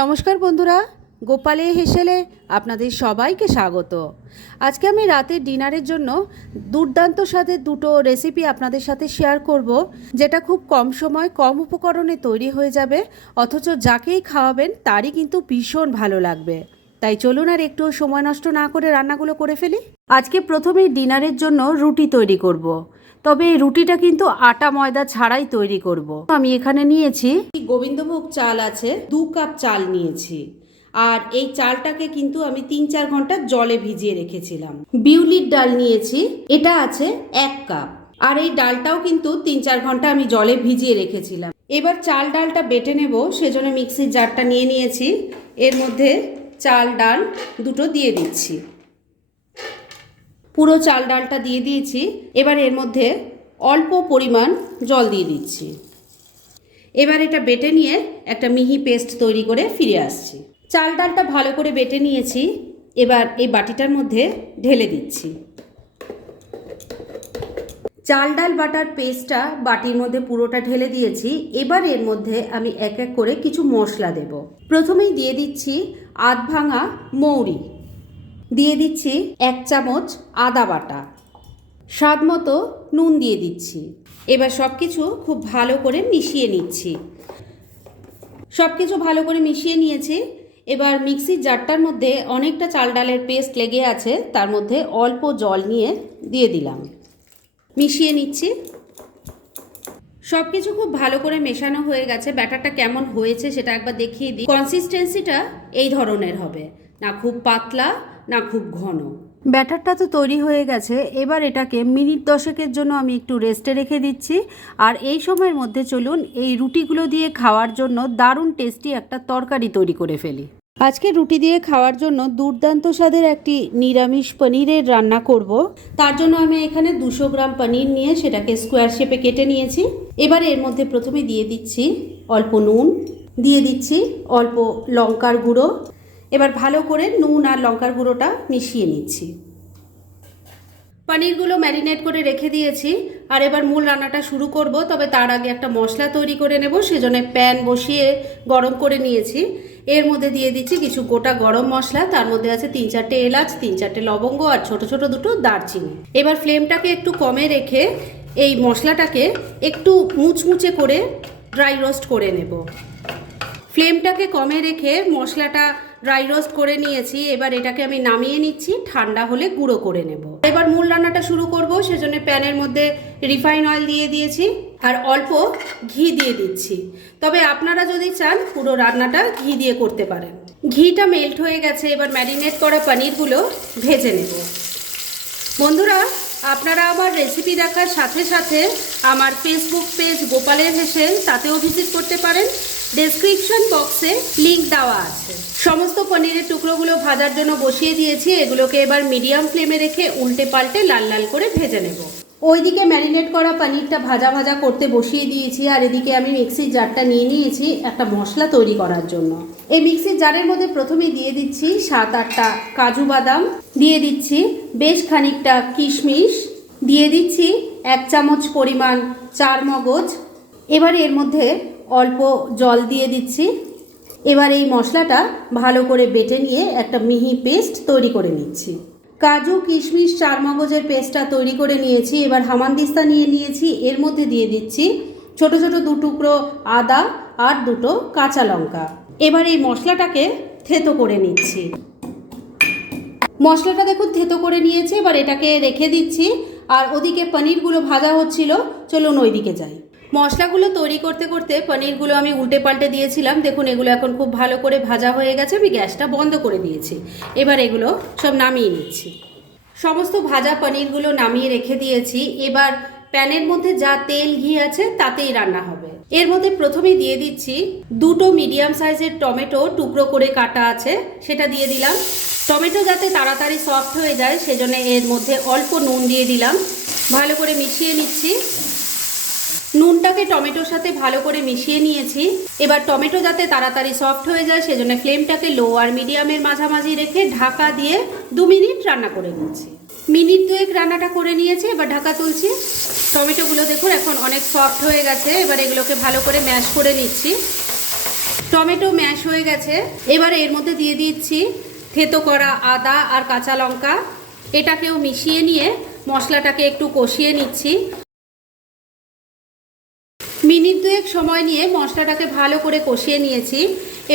নমস্কার বন্ধুরা, গোপালে হেসেলে আপনাদের সবাইকে স্বাগত। আজকে আমি রাতের ডিনারের জন্য দুর্দান্ত স্বাদের দুটো রেসিপি আপনাদের সাথে শেয়ার করব, যেটা খুব কম সময়, কম উপকরণে তৈরি হয়ে যাবে, অথচ যাকেই খাওয়াবেন তারই কিন্তু ভীষণ ভালো লাগবে। তাই চলুন আর একটু সময় নষ্ট না করে রান্নাগুলো করে ফেলি। আজকে প্রথমে ডিনারের জন্য রুটি তৈরি করব। তবে এই রুটিটা কিন্তু আটা ময়দা ছাড়াই তৈরি করব। আমি এখানে নিয়েছি গোবিন্দভোগ চাল আছে, দু কাপ চাল নিয়েছি। আর এই চালটাকে কিন্তু আমি তিন চার ঘণ্টা জলে ভিজিয়ে রেখেছিলাম। বিউলির ডাল নিয়েছি, এটা আছে এক কাপ। আর এই ডালটাও কিন্তু তিন চার ঘণ্টা আমি জলে ভিজিয়ে রেখেছিলাম। এবার চাল ডালটা বেটে নেব, সেজন্য মিক্সির জারটা নিয়ে নিয়েছি। এর মধ্যে চাল, ডাল দুটো দিয়ে দিচ্ছি। পুরো চাল ডালটা দিয়ে দিয়েছি। এবার এর মধ্যে অল্প পরিমাণ জল দিয়ে দিচ্ছি। এবার এটা বেটে নিয়ে একটা মিহি পেস্ট তৈরি করে ফিরে আসছি। চাল ডালটা ভালো করে বেটে নিয়েছি। এবার এই বাটিটার মধ্যে ঢেলে দিচ্ছি। চাল ডাল বাটার পেস্টটা বাটির মধ্যে পুরোটা ঢেলে দিয়েছি। এবার এর মধ্যে আমি এক এক করে কিছু মশলা দেব। প্রথমেই দিয়ে দিচ্ছি আধ ভাঙা মৌরি। দিয়ে দিচ্ছি এক চামচ আদা বাটা। স্বাদ মতো নুন দিয়ে দিচ্ছি। এবার সব কিছু খুব ভালো করে মিশিয়ে নিচ্ছি। সব কিছু ভালো করে মিশিয়ে নিয়েছি। এবার মিক্সির জারটার মধ্যে অনেকটা চাল ডালের পেস্ট লেগে আছে, তার মধ্যে অল্প জল নিয়ে দিয়ে দিলাম। মিশিয়ে নিচ্ছি। সব কিছু খুব ভালো করে মেশানো হয়ে গেছে। ব্যাটারটা কেমন হয়েছে সেটা একবার দেখিয়ে দিই। কনসিস্টেন্সিটা এই ধরনের হবে। না খুব পাতলা না খুব ঘন। ব্যাটারটা তো তৈরি হয়ে গেছে, এবার এটাকে মিনিট দশেকের জন্য আমি একটু রেস্টে রেখে দিচ্ছি। আর এই সময়ের মধ্যে চলুন, এই রুটিগুলো দিয়ে খাওয়ার জন্য দারুণ টেস্টি একটা তরকারি তৈরি করে ফেলি। আজকে রুটি দিয়ে খাওয়ার জন্য দুর্দান্ত স্বাদের একটি নিরামিষ পনিরের রান্না করব। তার জন্য আমি এখানে দুশো গ্রাম পনির নিয়ে সেটাকে স্কোয়ার শেপে কেটে নিয়েছি। এবার এর মধ্যে প্রথমে দিয়ে দিচ্ছি অল্প নুন, দিয়ে দিচ্ছি অল্প লঙ্কার গুঁড়ো এবার ভালো করে নুন আর লঙ্কার গুঁড়োটা মিশিয়ে নিচ্ছি। পনিরগুলো ম্যারিনেট করে রেখে দিয়েছি। আর এবার মূল রান্নাটা শুরু করব, তবে তার আগে একটা মশলা তৈরি করে নেব, সেজন্য প্যান বসিয়ে গরম করে নিয়েছি। এর মধ্যে দিয়ে দিচ্ছি কিছু গোটা গরম মশলা, তার মধ্যে আছে তিন চারটে এলাচ, তিন চারটে লবঙ্গ আর ছোট ছোট দুটো দারচিনি। এবার ফ্লেমটাকে একটু কমে রেখে এই মশলাটাকে একটু মুচমুচে করে ড্রাই রোস্ট করে নেব। ফ্লেমটাকে কমে রেখে মশলাটা ড্রাই রোস্ট করে নিয়েছি, এবার এটাকে আমি নামিয়ে নিচ্ছি, ঠান্ডা হলে গুঁড়ো করে নেব। এবার মূল রান্নাটা শুরু করব, সেজন্য প্যানের মধ্যে রিফাইন অয়েল দিয়ে দিয়েছি, আর অল্প ঘি দিয়ে দিচ্ছি। তবে আপনারা যদি চান, পুরো রান্নাটা ঘি দিয়ে করতে পারেন। ঘিটা মেল্ট হয়ে গেছে, এবার ম্যারিনেট করা পনিরগুলো ভেজে নেব। বন্ধুরা, আপনারা আমার রেসিপি দেখার সাথে সাথে আমার ফেসবুক পেজ গোপালের হেসেল, তাতেও ভিজিট করতে পারেন। ডেসক্রিপশন বক্সে লিঙ্ক দেওয়া আছে। সমস্ত পনিরের টুকরোগুলো ভাজার জন্য বসিয়ে দিয়েছি, এগুলোকে এবার মিডিয়াম ফ্লেমে রেখে উল্টে পাল্টে লাল লাল করে ভেজে নেব। ওইদিকে ম্যারিনেট করা পনিরটা ভাজা ভাজা করতে বসিয়ে দিয়েছি, আর এদিকে আমি মিক্সির জারটা নিয়ে নিয়েছি একটা মশলা তৈরি করার জন্য। এই মিক্সির জারের মধ্যে প্রথমে দিয়ে দিচ্ছি সাত আটটা কাজু বাদাম, দিয়ে দিচ্ছি বেশ খানিকটা কিশমিশ, দিয়ে দিচ্ছি এক চামচ পরিমাণ চার মগজ এবার এর মধ্যে অল্প জল দিয়ে দিচ্ছি। এবার এই মশলাটা ভালো করে বেটে নিয়ে একটা মিহি পেস্ট তৈরি করে নিচ্ছি। কাজু, কিশমিশ চার মগজের পেস্টটা তৈরি করে নিয়েছি। এবার হামানদিস্তা নিয়ে নিয়েছি। এর মধ্যে দিয়ে দিচ্ছি ছোট ছোট দু টুকরো আদা আর দুটো কাঁচা লঙ্কা। এবার এই মশলাটাকে থেতো করে নিচ্ছি। মশলাটা দেখুন থেতো করে নিয়েছি। এবার এটাকে রেখে দিচ্ছি। আর ওদিকে পনিরগুলো ভাজা হচ্ছিল। চলুন ওইদিকে যাই। মশলাগুলো তৈরি করতে করতে পনিরগুলো আমি উল্টে পাল্টে দিয়েছিলাম। দেখুন, এগুলো এখন খুব ভালো করে ভাজা হয়ে গেছে। আমি গ্যাসটা বন্ধ করে দিয়েছি। এবার এগুলো সব নামিয়ে নিচ্ছি। সমস্ত ভাজা পনিরগুলো নামিয়ে রেখে দিয়েছি। এবার প্যানের মধ্যে যা তেল, ঘি আছে, তাতেই রান্না হবে। এর মধ্যে প্রথমেই দিয়ে দিচ্ছি দুটো মিডিয়াম সাইজের টমেটো টুকরো করে কাটা আছে। সেটা দিয়ে দিলাম। টমেটো যাতে তাড়াতাড়ি সফট হয়ে যায়, সেজন্য এর মধ্যে অল্প নুন দিয়ে দিলাম। ভালো করে মিশিয়ে নিচ্ছি। নুনটাকে টমেটোর সাথে ভালো করে মিশিয়ে নিয়েছি। এবার টমেটো যাতে তাড়াতাড়ি সফট হয়ে যায়, সেজন্য ফ্লেমটাকে লো আর মিডিয়ামের মাঝামাঝি রেখে ঢাকা দিয়ে দু মিনিট রান্না করে নিচ্ছি মিনিট দুয়েক রান্নাটা করে নিয়েছি, এবার ঢাকা তুলছি। টমেটোগুলো দেখুন, এখন অনেক সফট হয়ে গেছে। এবার এগুলোকে ভালো করে ম্যাশ করে নিচ্ছি। টমেটো ম্যাশ হয়ে গেছে। এবার এর মধ্যে দিয়ে দিচ্ছি থেতো করা আদা আর কাঁচা লঙ্কা। এটাকেও মিশিয়ে নিয়ে মশলাটাকে একটু কষিয়ে নিচ্ছি। মিনিট দুয়েক সময় নিয়ে মশলাটাকে ভালো করে কষিয়ে নিয়েছি।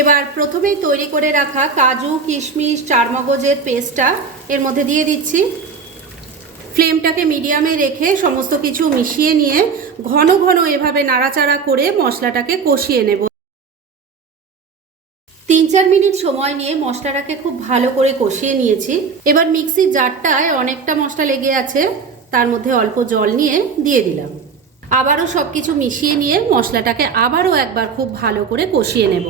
এবার প্রথমেই তৈরি করে রাখা কাজু, কিশমিশ, চারমগজের পেস্টটা এর মধ্যে দিয়ে দিচ্ছি। ফ্লেমটাকে মিডিয়ামে রেখে সমস্ত কিছু মিশিয়ে নিয়ে ঘন ঘন এভাবে নাড়াচাড়া করে মশলাটাকে কষিয়ে নেব। তিন চার মিনিট সময় নিয়ে মশলাটাকে খুব ভালো করে কষিয়ে নিয়েছি। এবার মিক্সির জারটায় অনেকটা মশলা লেগে আছে, তার মধ্যে অল্প জল নিয়ে দিয়ে দিলাম। আবারও সব কিছু মিশিয়ে নিয়ে মশলাটাকে আবারও একবার খুব ভালো করে কষিয়ে নেব।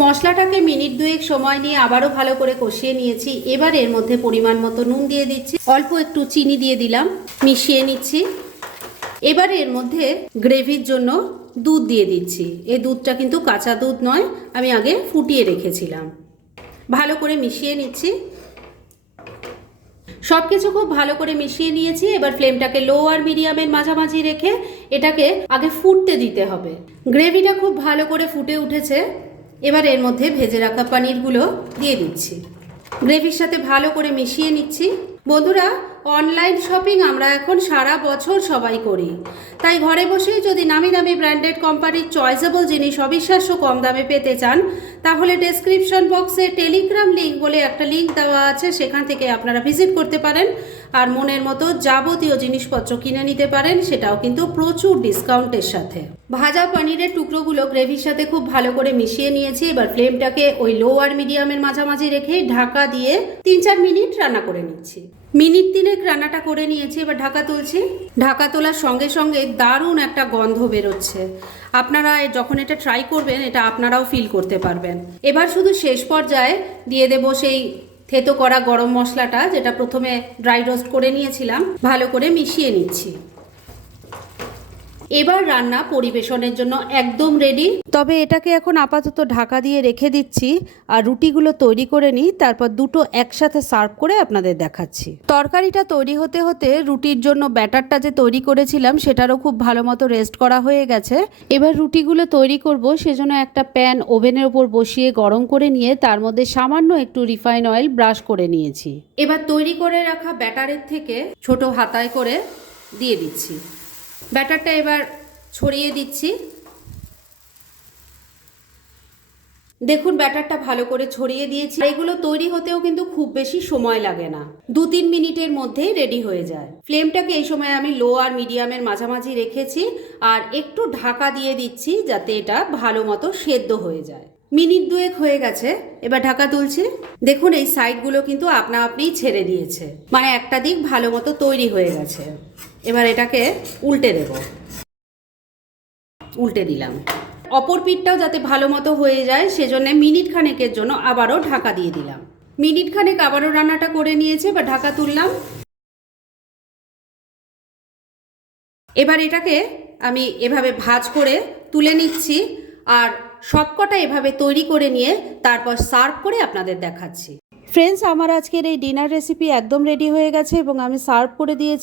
মশলাটাকে মিনিট দুয়েক সময় নিয়ে আবারও ভালো করে কষিয়ে নিয়েছি। এবার এর মধ্যে পরিমাণ মতো নুন দিয়ে দিচ্ছি। অল্প একটু চিনি দিয়ে দিলাম। মিশিয়ে নিচ্ছি। এবার এর মধ্যে গ্রেভির জন্য দুধ দিয়ে দিচ্ছি। এই দুধটা কিন্তু কাঁচা দুধ নয়, আমি আগে ফুটিয়ে রেখেছিলাম। ভালো করে মিশিয়ে নিচ্ছি। সব কিছু খুব ভালো করে মিশিয়ে নিয়েছি। এবার ফ্লেমটাকে লো আর মিডিয়ামের মাঝামাঝি রেখে এটাকে আগে ফুটতে দিতে হবে। গ্রেভিটা খুব ভালো করে ফুটে উঠেছে। এবার এর মধ্যে ভেজে রাখা পানিরগুলো দিয়ে দিচ্ছি। গ্রেভির সাথে ভালো করে মিশিয়ে নিচ্ছি। বন্ধুরা অনলাইন শপিং আমরা এখন সারা বছর সবাই করি। তাই ঘরে বসেই যদি নামি দামি ব্র্যান্ডেড কোম্পানির চয়েসেবল জিনিস অবিশ্বাস্য কম দামে পেতে চান, তাহলে ডেসক্রিপশন বক্সে টেলিগ্রাম লিঙ্ক বলে একটা লিঙ্ক দেওয়া আছে, সেখান থেকে আপনারা ভিজিট করতে পারেন আর মনের মতো যাবতীয় জিনিসপত্র কিনে নিতে পারেন, সেটাও কিন্তু প্রচুর ডিসকাউন্টের সাথে। ভাজা পনিরের টুকরোগুলো গ্রেভির সাথে খুব ভালো করে মিশিয়ে নিয়েছি, এবার ফ্লেমটাকে ওই লো আর মিডিয়ামের মাঝামাঝি রেখে ঢাকা দিয়ে তিন চার মিনিট রান্না করে নিচ্ছি। মিনিট তিনেক রান্নাটা করে নিয়েছি, এবার ঢাকা তুলছি। ঢাকা তোলার সঙ্গে সঙ্গে দারুণ একটা গন্ধ বেরোচ্ছে। আপনারা যখন এটা ট্রাই করবেন, এটা আপনারাও ফিল করতে পারবেন। এবার শুধু শেষ পর্যায়ে দিয়ে দেব সেই থেতো করা গরম মশলাটা, যেটা প্রথমে ড্রাই রোস্ট করে নিয়েছিলাম। ভালো করে মিশিয়ে নিচ্ছি। এবার রান্না পরিবেশনের জন্য একদম রেডি তবে এটাকে এখন আপাতত ঢাকা দিয়ে রেখে দিচ্ছি আর রুটিগুলো তৈরি করে নিই, তারপর দুটো একসাথে সার্ভ করে আপনাদের দেখাচ্ছি। তরকারিটা তৈরি হতে হতে রুটির জন্য ব্যাটারটা যে তৈরি করেছিলাম, সেটারও খুব ভালো মতো রেস্ট করা হয়ে গেছে। এবার রুটিগুলো তৈরি করব, সেজন্য একটা প্যান ওভেনের ওপর বসিয়ে গরম করে নিয়ে তার মধ্যে সামান্য একটু রিফাইন অয়েল ব্রাশ করে নিয়েছি। এবার তৈরি করে রাখা ব্যাটারের থেকে ছোট হাতায় করে দিয়ে দিচ্ছি। ব্যাটারটা এবার ছড়িয়ে দিচ্ছি। দেখুন, ব্যাটারটা ভালো করে ছড়িয়ে দিয়েছি। এগুলো তৈরি হতেও কিন্তু খুব বেশি সময় লাগে না। দু তিন মিনিটের মধ্যেই রেডি হয়ে যায়। ফ্লেমটাকে এই সময় আমি লো আর মিডিয়ামের মাঝামাঝি রেখেছি। আর একটু ঢাকা দিয়ে দিচ্ছি যাতে এটা ভালো মতো সেদ্ধ হয়ে যায়। মিনিট দুয়েক হয়ে গেছে, এবার ঢাকা তুলছি। দেখুন, এই সাইডগুলো কিন্তু আপনা আপনিই ছেড়ে দিয়েছে। মানে একটা দিক ভালো মতো তৈরি হয়ে গেছে। এবার এটাকে উল্টে দেব। উল্টে দিলাম। অপর পিঠটাও যাতে ভালো মতো হয়ে যায়, সেজন্য মিনিট খানেকের জন্য আবারও ঢাকা দিয়ে দিলাম। মিনিট খানেক আবারও রান্নাটা করে নিয়েছে বা ঢাকা তুললাম। এবার এটাকে আমি এভাবে ভাজ করে তুলে নিচ্ছি, আর সবকটা এভাবে তৈরি করে নিয়ে তারপর সার্ভ করে আপনাদের দেখাচ্ছি। ফ্রেন্ডস আমার আজকের এই ডিনার রেসিপি একদম রেডি হয়ে গেছে এবং আমি সার্ভ করে দিয়েছি।